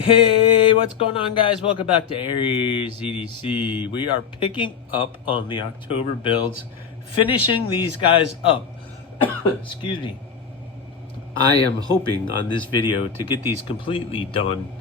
Hey, what's going on, guys? Welcome back to AriesEDC. We are picking up on the October builds, finishing these guys up. Excuse me. I am hoping on this video to get these completely done.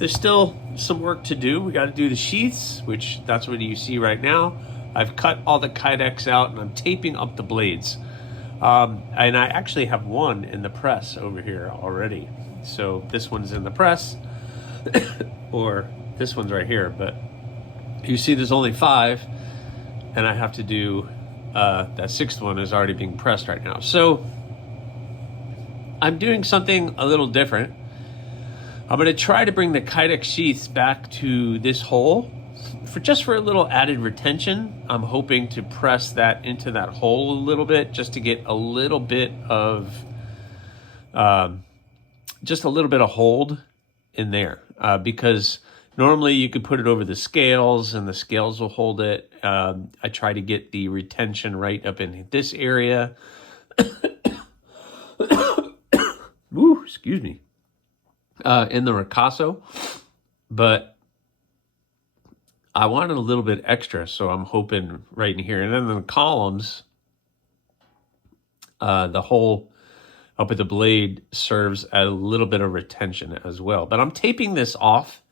There's still some work to do. We got to do the sheaths, which that's what you see right now. I've cut all the kydex out and I'm taping up the blades. And I actually have one in the press over here already. So this one's in the press, or this one's right here, but you see there's only 5, and I have to do, that 6th one is already being pressed right now. So I'm doing something a little different. I'm gonna try to bring the kydex sheaths back to this hole for a little added retention. I'm hoping to press that into that hole a little bit just to get a little bit of, just a little bit of hold in there, because normally you could put it over the scales and the scales will hold it. I try to get the retention right up in this area. Ooh, excuse me. In the ricasso, but I wanted a little bit extra, so I'm hoping right in here. And then the columns, the hole up at the blade serves a little bit of retention as well. But I'm taping this off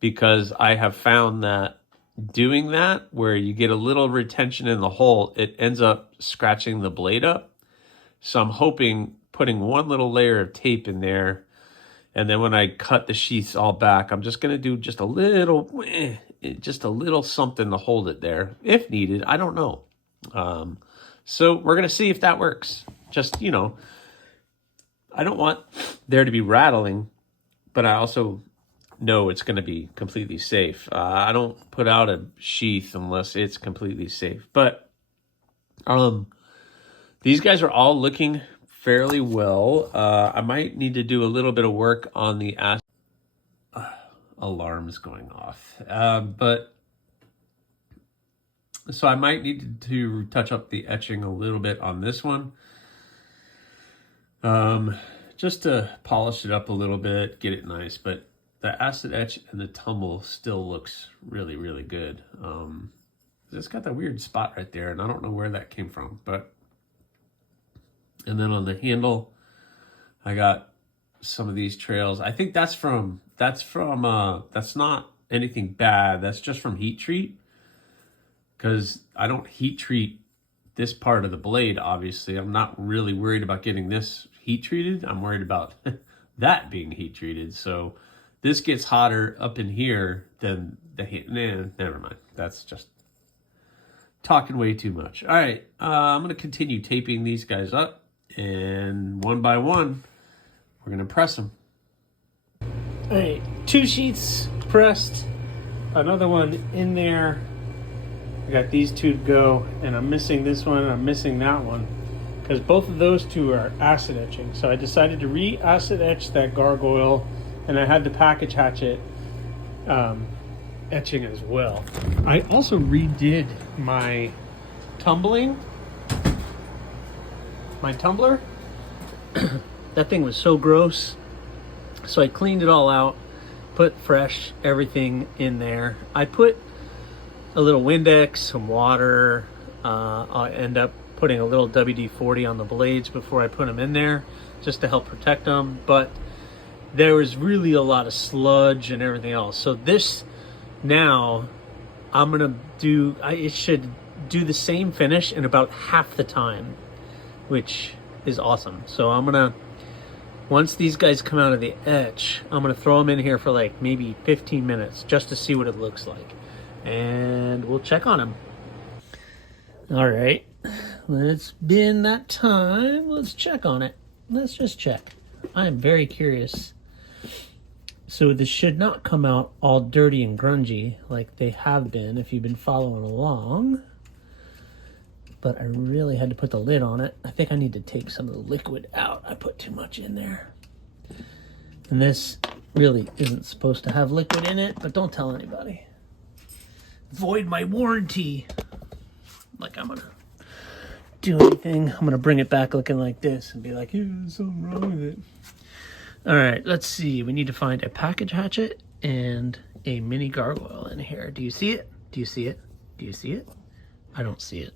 because I have found that doing that, where you get a little retention in the hole, it ends up scratching the blade up. So I'm hoping putting one little layer of tape in there, and then when I cut the sheaths all back, I'm just gonna do just a little something to hold it there if needed. I don't know. So we're gonna see if that works. Just, you know, I don't want there to be rattling, but I also know it's going to be completely safe. I don't put out a sheath unless it's completely safe. But these guys are all looking fairly well. I might need to do a little bit of work on the alarms going off. So I might need to touch up the etching a little bit on this one. Just to polish it up a little bit, get it nice, but the acid etch and the tumble still looks really, really good. It's got that weird spot right there, and I don't know where that came from, but, and then on the handle, I got some of these trails. I think that's not anything bad. That's just from heat treat, because I don't heat treat this part of the blade, obviously. I'm not really worried about getting this heat treated. I'm worried about that being heat treated. So this gets hotter up in here than the never mind. That's just talking way too much. All right, I'm gonna continue taping these guys up, and one by one, we're gonna press them. All right, 2 sheets pressed, another one in there. I got these 2 to go, and I'm missing this one, and I'm missing that one, because both of those 2 are acid etching. So I decided to re-acid etch that gargoyle, and I had the package hatchet etching as well. I also redid my tumbler. That thing was so gross. So I cleaned it all out, put fresh everything in there. I put a little Windex, some water. I end up putting a little WD-40 on the blades before I put them in there, just to help protect them. But there was really a lot of sludge and everything else. So this, now I'm gonna do, it should do the same finish in about half the time, which is awesome. So I'm gonna, once these guys come out of the etch, I'm gonna throw them in here for like maybe 15 minutes just to see what it looks like. And we'll check on them. All right, it's been that time. Let's check on it. Let's just check. I'm very curious. So this should not come out all dirty and grungy like they have been if you've been following along. But I really had to put the lid on it. I think I need to take some of the liquid out. I put too much in there. And this really isn't supposed to have liquid in it, but don't tell anybody. Void my warranty. Like I'm gonna do anything. I'm gonna bring it back looking like this and be like, yeah, there's something wrong with it. All right, let's see. We need to find a package hatchet and a mini gargoyle in here. Do you see it? Do you see it? Do you see it? I don't see it.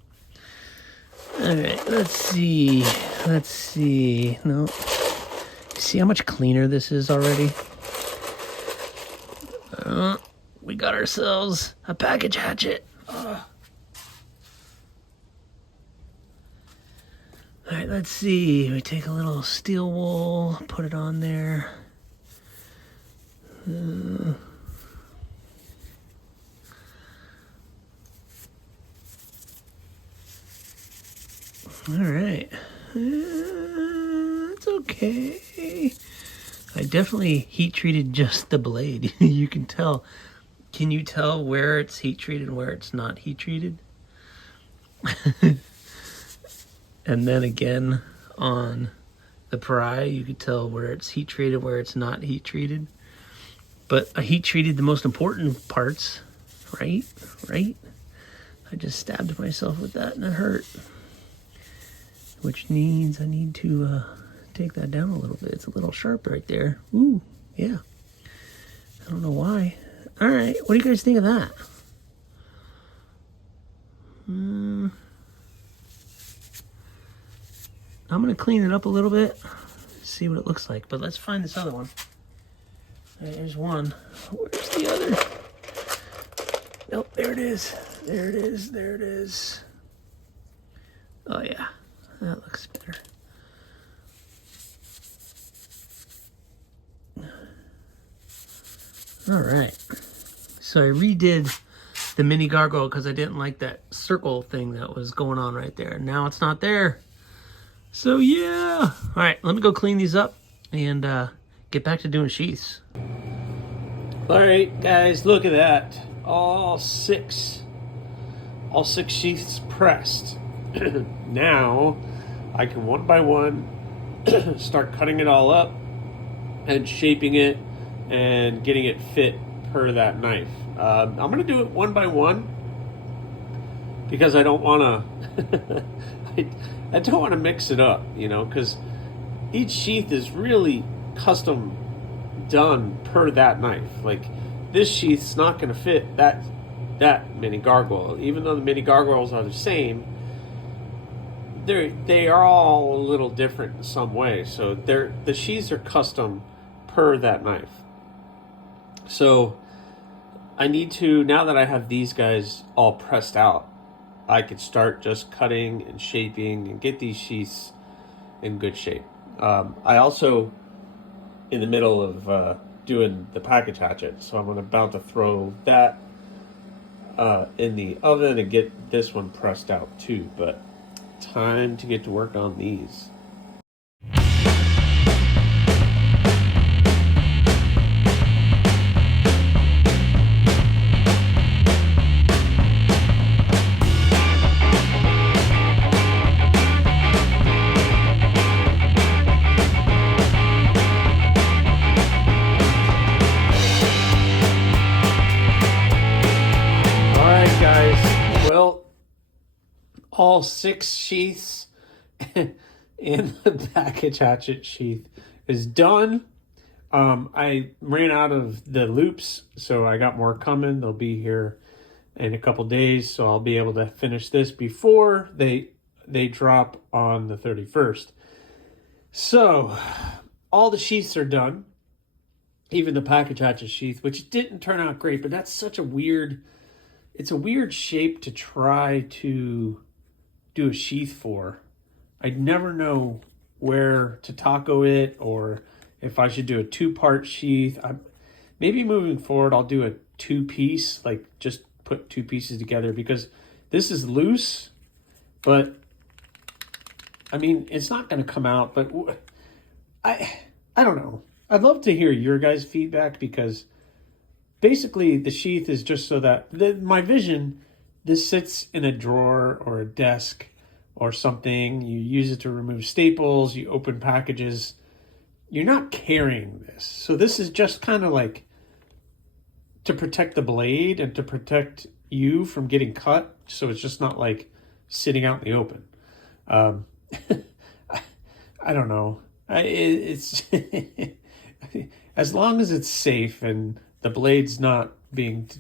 All right, let's see. Let's see. No. See how much cleaner this is already? We got ourselves a package hatchet. All right, let's see. We take a little steel wool, put it on there. All right. It's okay. I definitely heat treated just the blade. You can tell. Can you tell where it's heat treated and where it's not heat treated? And then again on the pry, you can tell where it's heat treated, where it's not heat treated. But I heat treated the most important parts, right? Right? I just stabbed myself with that and it hurt. Which means I need to take that down a little bit. It's a little sharp right there. Ooh, yeah. I don't know why. All right, what do you guys think of that? I'm gonna clean it up a little bit, see what it looks like, but let's find this other one. There's one. Where's the other? Nope, there it is. There it is, there it is. Oh yeah, that looks better. All right, so I redid the mini gargoyle because I didn't like that circle thing that was going on right there. Now it's not there. So yeah. All right, let me go clean these up and get back to doing sheaths. All right, guys, look at that. All six sheaths pressed. Now I can one by one start cutting it all up and shaping it and getting it fit per that knife. I'm gonna do it one by one because I don't want to I don't want to mix it up, you know, because each sheath is really custom done per that knife. Like this sheath's not going to fit that mini gargoyle, even though the mini gargoyles are the same. They are all a little different in some way. So the sheaths are custom per that knife. So I need to, now that I have these guys all pressed out, I could start just cutting and shaping and get these sheaths in good shape. I also, in the middle of doing the package hatchet, so I'm about to throw that in the oven and get this one pressed out too. But time to get to work on these. All six sheaths in the package hatchet sheath is done. I ran out of the loops, so I got more coming. They'll be here in a couple days, so I'll be able to finish this before they drop on the 31st. So all the sheaths are done, even the package hatchet sheath, which didn't turn out great, but that's such a weird, it's a weird shape to try to do a sheath for. I'd never know where to taco it or if I should do a two-part sheath. Maybe moving forward I'll do a two-piece, like just put two pieces together, because this is loose, but I mean it's not going to come out. But I don't know. I'd love to hear your guys' feedback, because basically the sheath is just so that my vision, this sits in a drawer or a desk or something. You use it to remove staples, you open packages. You're not carrying this. So this is just kind of like to protect the blade and to protect you from getting cut. So it's just not like sitting out in the open. I don't know. It's as long as it's safe and the blade's not being,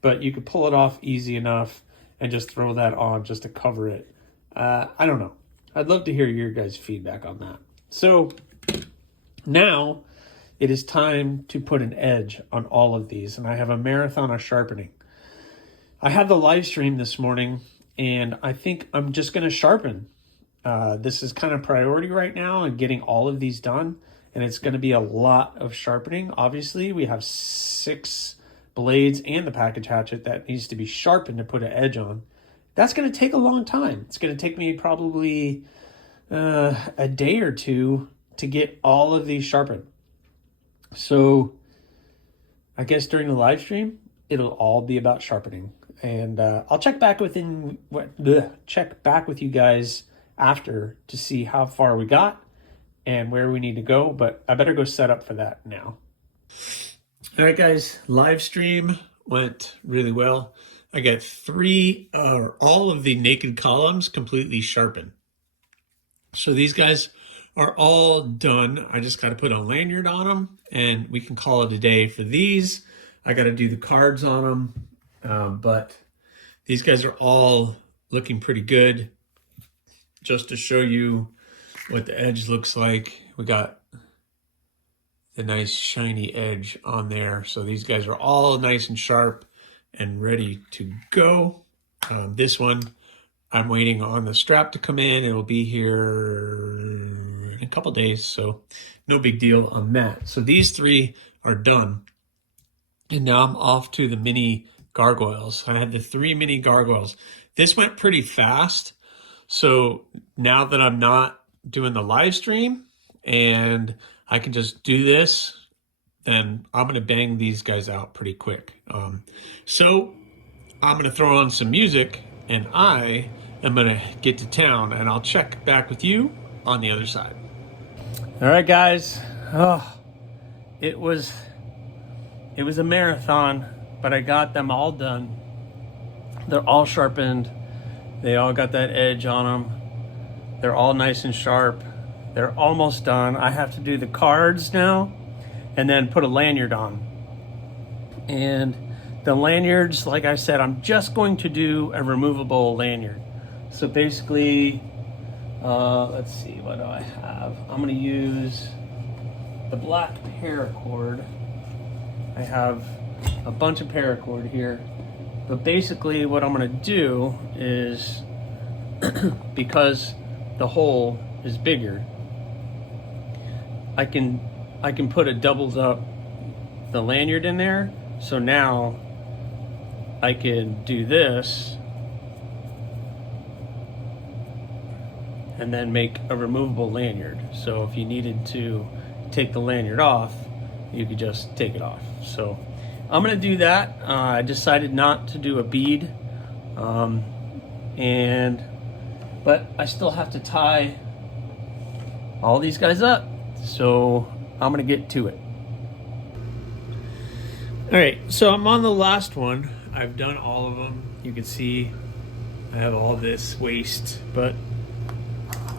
but you could pull it off easy enough and just throw that on just to cover it. I don't know. I'd love to hear your guys' feedback on that. So now it is time to put an edge on all of these, and I have a marathon of sharpening. I had the live stream this morning, and I think I'm just going to sharpen. This is kind of priority right now and getting all of these done, and it's going to be a lot of sharpening. Obviously, we have 6 blades and the package hatchet that needs to be sharpened to put an edge on. That's going to take a long time. It's going to take me probably a day or two to get all of these sharpened. So I guess during the live stream, it'll all be about sharpening. And I'll check back with you guys after to see how far we got and where we need to go. But I better go set up for that now. All right, guys, live stream went really well. I got all of the naked columns completely sharpened. So these guys are all done. I just got to put a lanyard on them and we can call it a day for these. I got to do the cards on them, but these guys are all looking pretty good. Just to show you what the edge looks like, we got the nice shiny edge on there. So these guys are all nice and sharp and ready to go. This one, I'm waiting on the strap to come in. It'll be here in a couple days, so no big deal on that. So these 3 are done. And now I'm off to the mini gargoyles. I had the 3 mini gargoyles. This went pretty fast. So now that I'm not doing the live stream and I can just do this, then I'm going to bang these guys out pretty quick. So I'm going to throw on some music and I am going to get to town and I'll check back with you on the other side. All right, guys. Oh, it was a marathon, but I got them all done. They're all sharpened. They all got that edge on them. They're all nice and sharp. They're almost done. I have to do the cards now and then put a lanyard on. And the lanyards, like I said, I'm just going to do a removable lanyard. So basically, let's see, what do I have? I'm going to use the black paracord. I have a bunch of paracord here. But basically what I'm going to do is, because the hole is bigger, I can put a doubled up the lanyard in there. So now I can do this and then make a removable lanyard. So if you needed to take the lanyard off, you could just take it off. So I'm gonna do that. I decided not to do a bead, but I still have to tie all these guys up. So I'm gonna get to it. All right, so I'm on the last one. I've done all of them. You can see I have all this waste,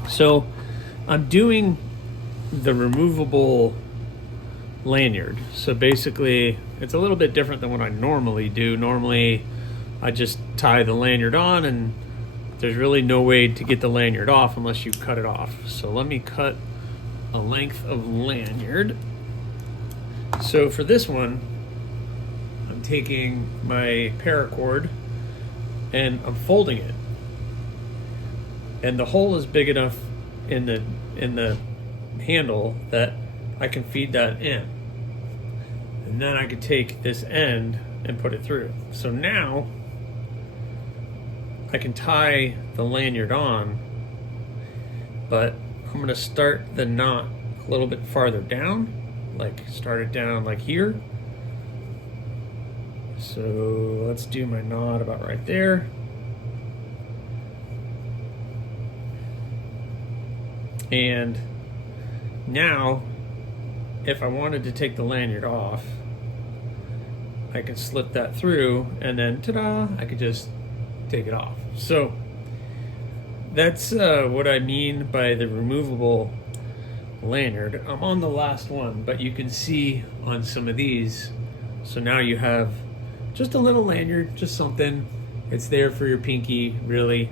so I'm doing the removable lanyard. So basically it's a little bit different than what I normally do. Normally I just tie the lanyard on and there's really no way to get the lanyard off unless you cut it off. So let me cut a length of lanyard. So for this one, I'm taking my paracord and I'm folding it. And the hole is big enough in the handle that I can feed that in. And then I could take this end and put it through. So now I can tie the lanyard on, but I'm gonna start the knot a little bit farther down, like start it down like here. So let's do my knot about right there. And now, if I wanted to take the lanyard off, I can slip that through and then ta-da, I could just take it off. So that's what I mean by the removable lanyard. I'm on the last one, but you can see on some of these. So now you have just a little lanyard, just something. It's there for your pinky, really.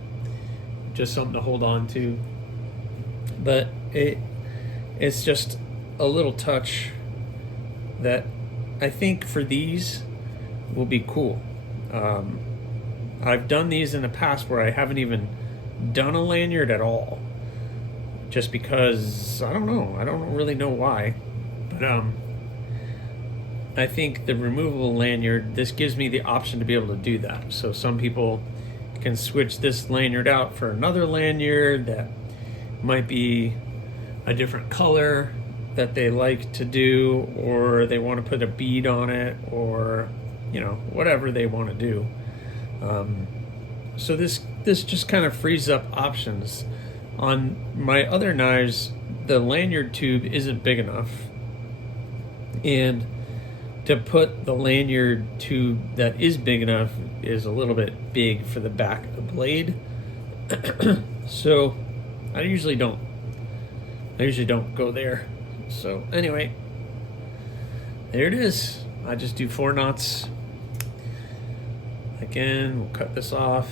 Just something to hold on to. But it's just a little touch that I think for these will be cool. I've done these in the past where I haven't even done a lanyard at all. Just because, I don't know. I don't really know why. But I think the removable lanyard, this gives me the option to be able to do that. So some people can switch this lanyard out for another lanyard that might be a different color that they like to do, or they want to put a bead on it, or whatever they want to do. So this just kind of frees up options. On my other knives, the lanyard tube isn't big enough, and to put the lanyard tube that is big enough is a little bit big for the back of the blade. So I usually don't go there. So anyway, there it is. I just do 4 knots. Again, we'll cut this off.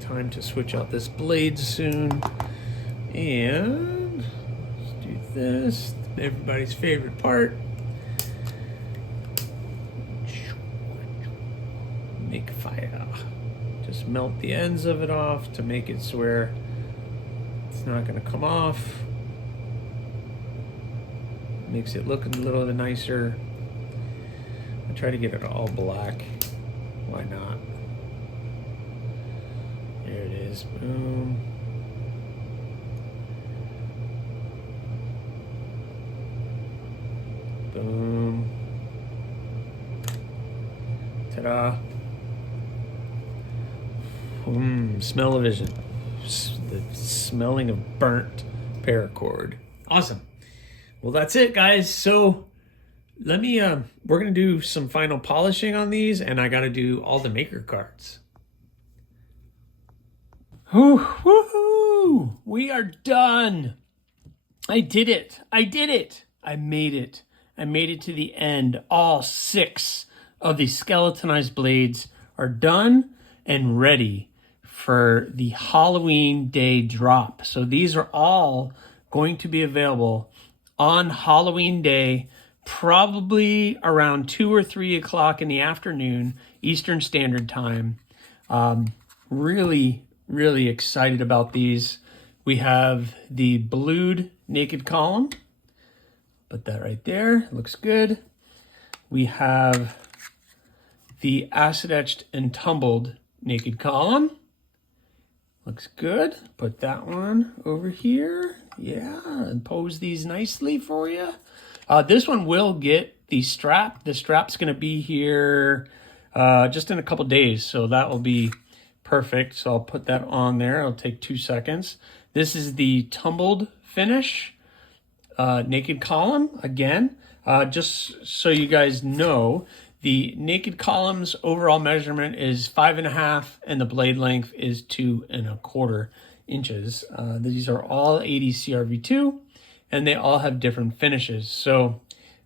Time to switch out this blade soon. And let's do this. Everybody's favorite part. Make fire. Just melt the ends of it off to make it so where it's not going to come off. Makes it look a little nicer. I try to get it all black. Why not? There it is. Boom. Boom. Ta-da. Smell-o-vision. The smelling of burnt paracord. Awesome. Well, that's it, guys. So let me, we're going to do some final polishing on these, and I got to do all the maker cards. Woohoo! We are done. I did it. I did it. I made it. I made it to the end. All 6 of the skeletonized blades are done and ready for the Halloween day drop. So these are all going to be available on Halloween day, probably around 2 or 3 o'clock in the afternoon, Eastern Standard Time. Really excited about these. We have the blued naked column. Put that right there. Looks good. We have the acid etched and tumbled naked column. Looks good. Put that one over here. Yeah, and pose these nicely for you. This one will get the strap. The strap's going to be here just in a couple days, so that will be perfect. So I'll put that on there. It'll take 2 seconds. This is the tumbled finish naked column. Again, just so you guys know, the naked column's overall measurement is 5.5, and the blade length is 2.25 inches. These are all 80 CRV2, and they all have different finishes. So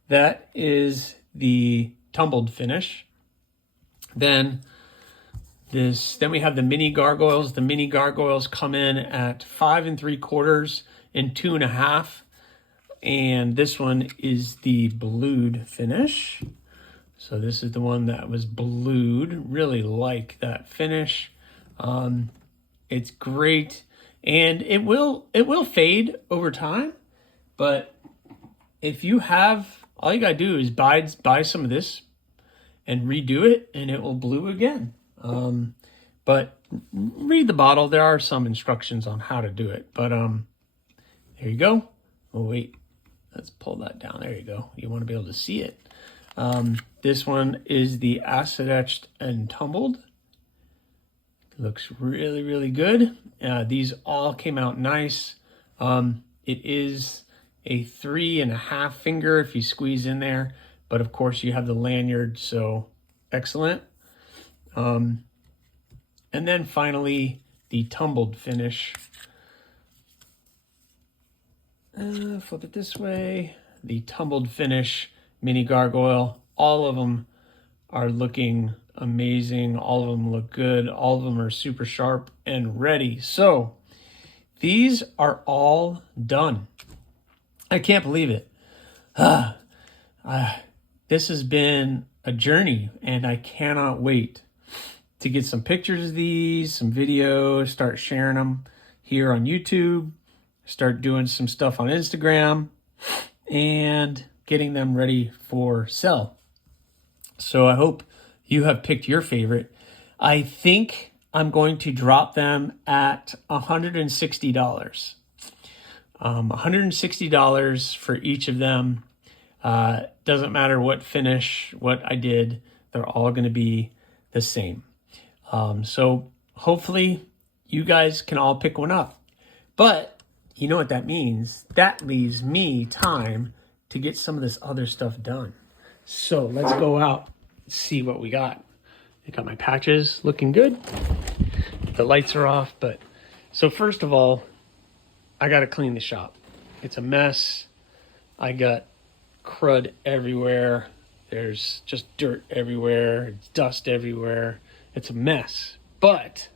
that is the tumbled finish. Then we have the mini gargoyles. The mini gargoyles come in at 5 3/4 and 2.5. And this one is the blued finish. So this is the one that was blued. Really like that finish. It's great, and it will fade over time. But if you have, all you gotta do is buy some of this and redo it, and it will blue again. But read the bottle. There are some instructions on how to do it. But there you go. Oh wait, let's pull that down. There you go. You want to be able to see it. This one is the acid etched and tumbled. Looks really good. These all came out nice. It is a 3.5 finger if you squeeze in there, but of course you have the lanyard, so excellent. And then finally the tumbled finish. Flip it this way. The tumbled finish mini gargoyle. All of them are looking amazing. All of them look good. All of them are super sharp and ready. So these are all done. I can't believe it. This has been a journey, and I cannot wait to get some pictures of these, some videos, start sharing them here on YouTube, start doing some stuff on Instagram, and getting them ready for sell. So I hope you have picked your favorite. I think I'm going to drop them at $160. $160 for each of them. Doesn't matter what finish, what I did, they're all going to be the same. So hopefully you guys can all pick one up. But you know what that means? That leaves me time to get some of this other stuff done. So let's go out and see what we got. I got my patches looking good. The lights are off, but so first of all, I got to clean the shop. It's a mess. I got crud everywhere. There's just dirt everywhere. It's dust everywhere. It's a mess. But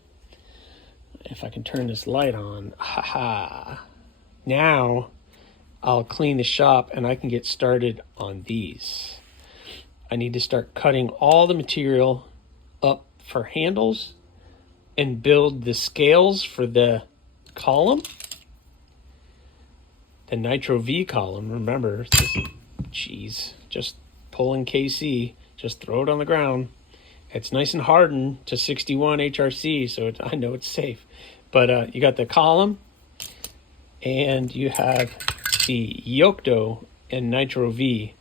if I can turn this light on, now I'll clean the shop and I can get started on these. I need to start cutting all the material up for handles and build the scales for the column. The Nitro V column, remember, geez, just pulling KC, just throw it on the ground. It's nice and hardened to 61 HRC, so I know it's safe. But you got the column, and you have the Yocto and Nitro V.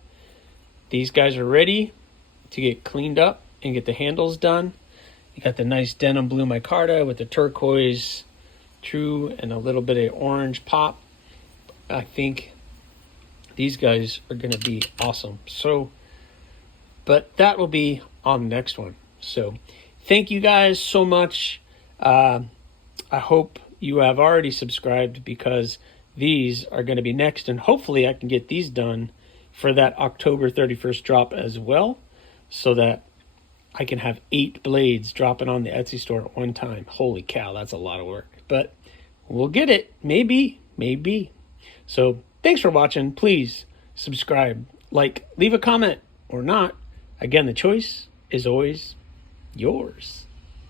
These guys are ready to get cleaned up and get the handles done. You got the nice denim blue micarta with the turquoise true and a little bit of orange pop. I think these guys are going to be awesome. So, but that will be on the next one. So thank you guys so much. I hope you have already subscribed, because these are going to be next, and hopefully I can get these done for that October 31st drop as well, so that I can have 8 blades dropping on the Etsy store at one time. Holy cow, that's a lot of work, but we'll get it. Maybe. So thanks for watching. Please subscribe, like, leave a comment or not. Again, the choice is always yours.